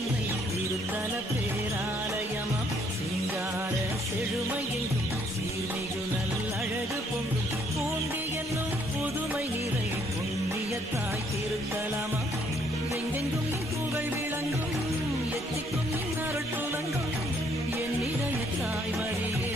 அன்னை திருத்தல பேராலயமாம் சிங்கார செழுமை எங்கும் சீர்மிகு நல்லழகு பொங்கும் பூண்டி என்னும் புதுமை நிறை புண்ணியத்தாய் திருத்தலமாம் எங்கெங்கும் புகழ் விளங்கும் எத்திக்கும் அருள் துலங்கும் என் இதய தாய்மடியே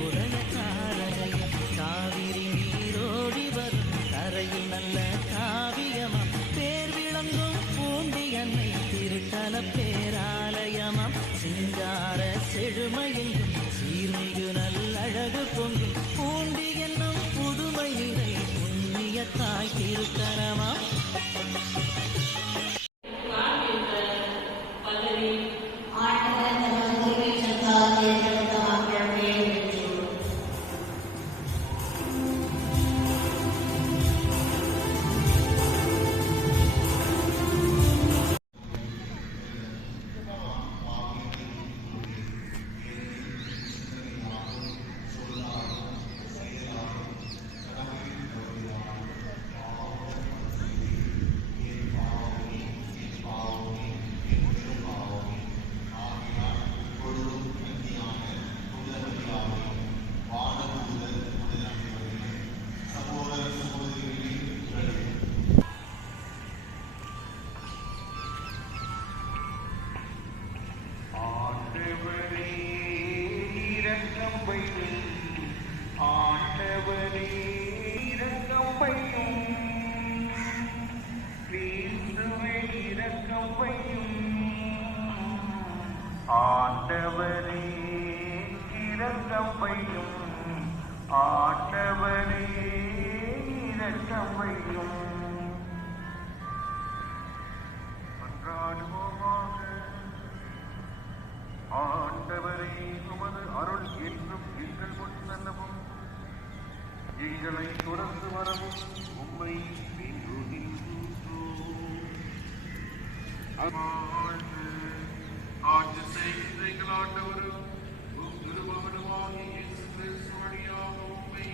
உதய காரகையே காவிரி நீரோடி வரும் கரையில் நல்ல காவியமாம் பேர் விளங்கும் பூண்டி அன்னை திருத்தல பேராலயமாம் சிங்கார செழுமை எங்கும் சீர்மிகு நல்லழகு பொங்கும் பூண்டி என்னும் புதுமை நிறை புண்ணியத்தாய் திருத்தலமாம். ஆண்டவரே இரக்கம் வையும் ஆண்டவரே இரக்கம் வையும் மன்றாடுவோமாக. ஆண்டவரே உமது அருள் என்றும் எங்கள் முன் செல்லவும் எங்களை தொடர்ந்து வரவும் உம்மை ஆட்சி செய்கிற ஆண்டவரும் திருமகனுமாகிய இயேசு கிறிஸ்து வழியாக உம்மை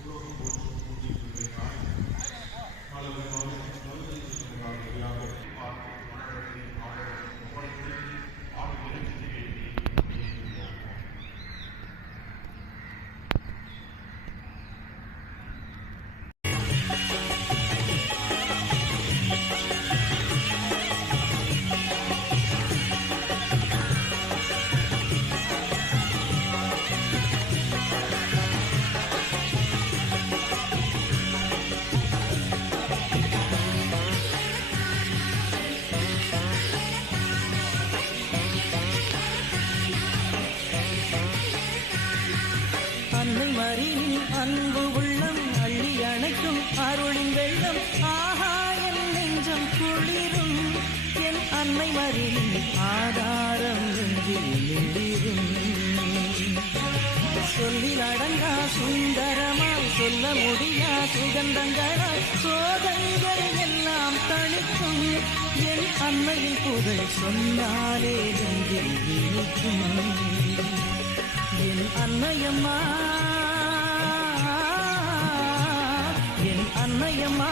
உலகம் போற்றும் அன்னை மரியின் அன்பு உள்ளம் அள்ளி அணைக்கும் அருளின் வெள்ளம் ஆஹா என் நெஞ்சம் குளிரும் என் அன்னை மரியின் ஆதாரம் நெஞ்சில் நின்றிரும் சொல்லில் அடங்கா சுந்தரமாய் சொல்ல முடியா சுகந்தங்களாய் சோகங்கள் எல்லாம் தணிக்கும் என் அன்னையின் புகழ் சொன்னாலே நெஞ்சில் இனிக்கும் என் அன்னையம்மா என் அன்னையம்மா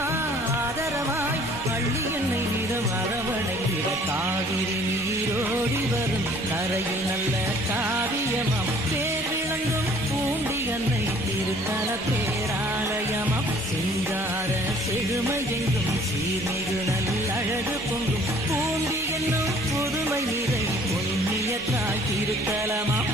ஆதரவாய் பள்ளி என்னை நிறம் அரவணைக்கிற காவிரி நீரோடி வரும் கரையில் நல்ல காவியமாம் பேர் விளங்கும் பூண்டி அன்னை திருத்தல பேராலயமாம் சிங்கார செழுமை எங்கும் சீர்மிகு நல்லழகு பொங்கும் பூண்டி என்னும் புதுமை நிறை பொன்னிய தாய் திருத்தலமாம்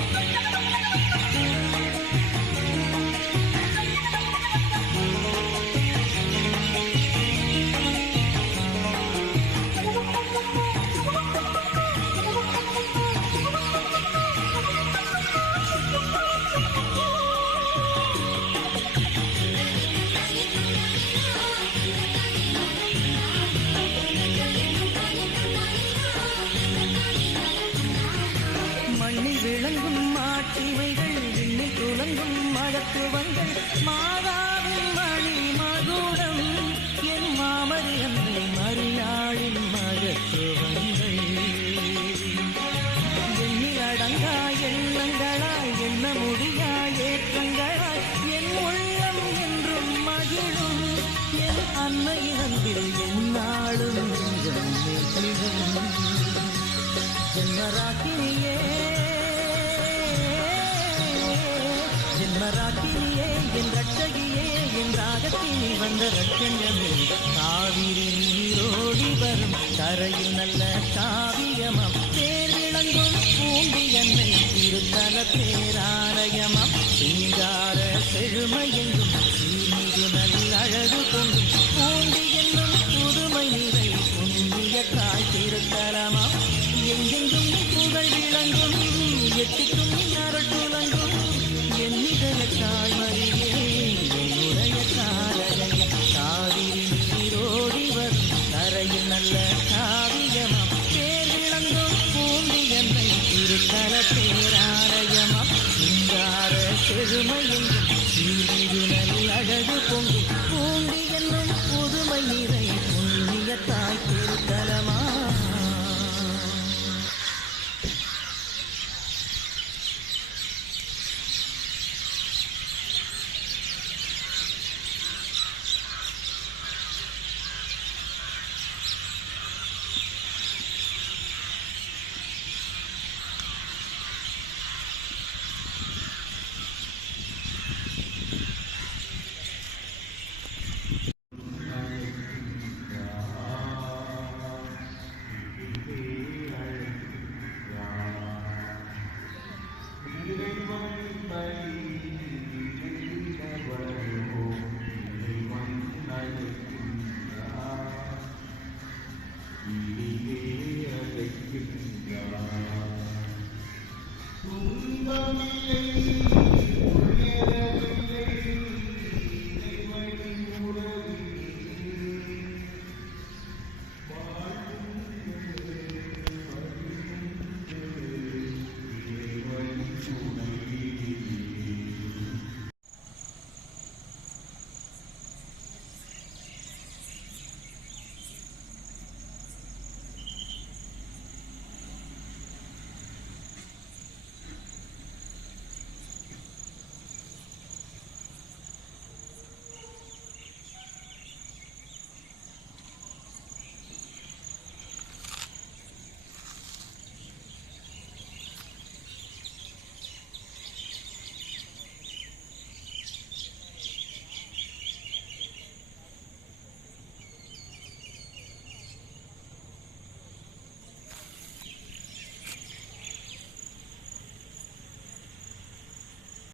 மண்ணில் விளங்கும் மாட்சிமைகள் விண்ணில் துலங்கும் மகத்துவங்கள் மாதாவின் மணி மகுடம் என் மாமரி அன்னை மரியாளின் மகத்துவங்கள் எண்ணில் அடங்கா எண்ணங்களாய் எண்ண முடியா ஏற்றங்களாய் என் உள்ளம் என்றும் மகிழும் என் அன்னையின் அன்பில் எந்நாளும் நெஞ்சம் நெகிழும் ஜென்மராக்கினியே ஜென்மராக்கினியே என் ரட்சகியே என் ராகத்தினி வந்த ரட்சண்யமே காவிரி நீரோடி வரும் கரையில் நல்ல காவியமாம் பேர் விளங்கும் பூண்டி அன்னை திருத்தல பேராலயமாம் சிங்கார செழுமை எங்கும் சீர்மிகு நல்லழகு பொங்கும் பூண்டி என்னும் புதுமை நிறை புண்ணிய தாய் திருத்தலமாம் எங்கெங்கும் புகழ் விளங்கும் எட்டிக்கும் அருள் துலங்கும் என் இதய தாய்மறியே என்னுடைய காதலையே காவிரி நீரோடி வரும் கரையில் நல்ல காவியமாம் பேர் விளங்கும் பூண்டி என்னை திருத்தல பேராலயமாம் சிங்கார செழுமை எங்கும் சீர்மிகு நல்லழகு பொங்கும் பூண்டி என்னும் புதுமை நிறை புண்ணிய தாய் திருத்தலமாம்